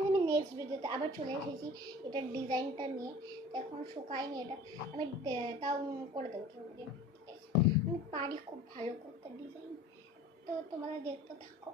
Guys আমি next ভিডিওতে আবার চলে এসেছি এটার ডিজাইনটা নিয়ে। এখন শুকায়নি এটা, আমি তাও করে দেবো। আমি পারি খুব ভালো করতে ডিজাইন, তো তোমরা দেখতে থাকো।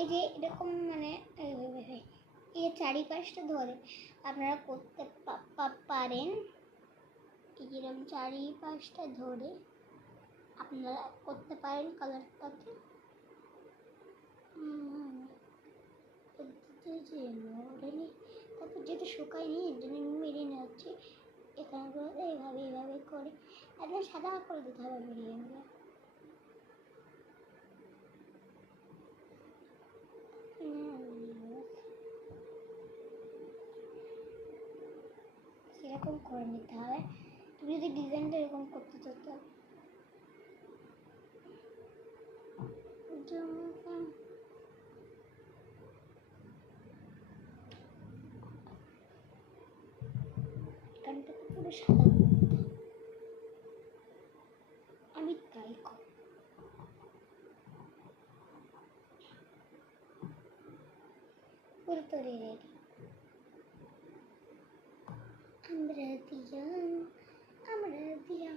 এই যে এরকম মানে এই চারিপাশটা ধরে আপনারা করতে পারেন। এই যেরকম চারিপাশটা ধরে আপনারা করতে পারেন কালারটাকে। তারপর যেটা শুকায়নি এর জন্য মেরে নেওয়া হচ্ছে। এখানে এইভাবে এইভাবে করে একদম সাদা করে দিতে হবে বেরিয়ে নেবে। সেরকম করে নিতে হবে। তুমি যদি ডিজাইনটা এরকম করতে চাও এখানটাতে পুরো সাদা আমি ট্রাই করি। পুরো তৈরি রেডি। আমরা দিয়া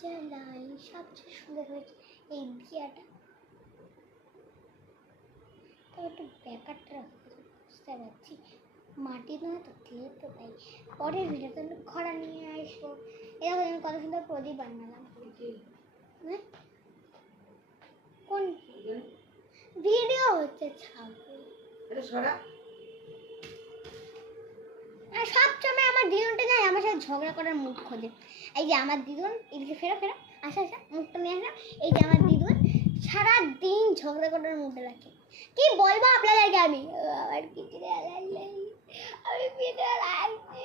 জ্বালাই, সবচেয়ে সুন্দর হয়েছে এই দিয়াটা। তো একটু ব্যাপারটা বুঝতে পারছি, মাটি নয় তো দিয়ে তো তাই। পরের ভিডিওতে আমি খরা নিয়ে আসবো। এরকম আমি কত সুন্দর প্রদীপ বানালাম। কোন ভিডিও হচ্ছে সব সময় আমার দিদুনটা যায় আমার সাথে ঝগড়া করার মুখ খোঁজে। এই যে আমার দিদুন, এদিকে ফেরো ফেরো, আসা আসা মুখটা নিয়ে আসা। এই যে আমার দিদুন সারাদিন ঝগড়া করার মুখটা রাখে। কি বলবো আপনাদেরকে আমি, আমার কিছু আমি ভিডিও রাখছি,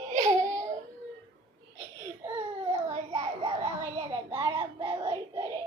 আমার সাথে খারাপ ব্যবহার করে।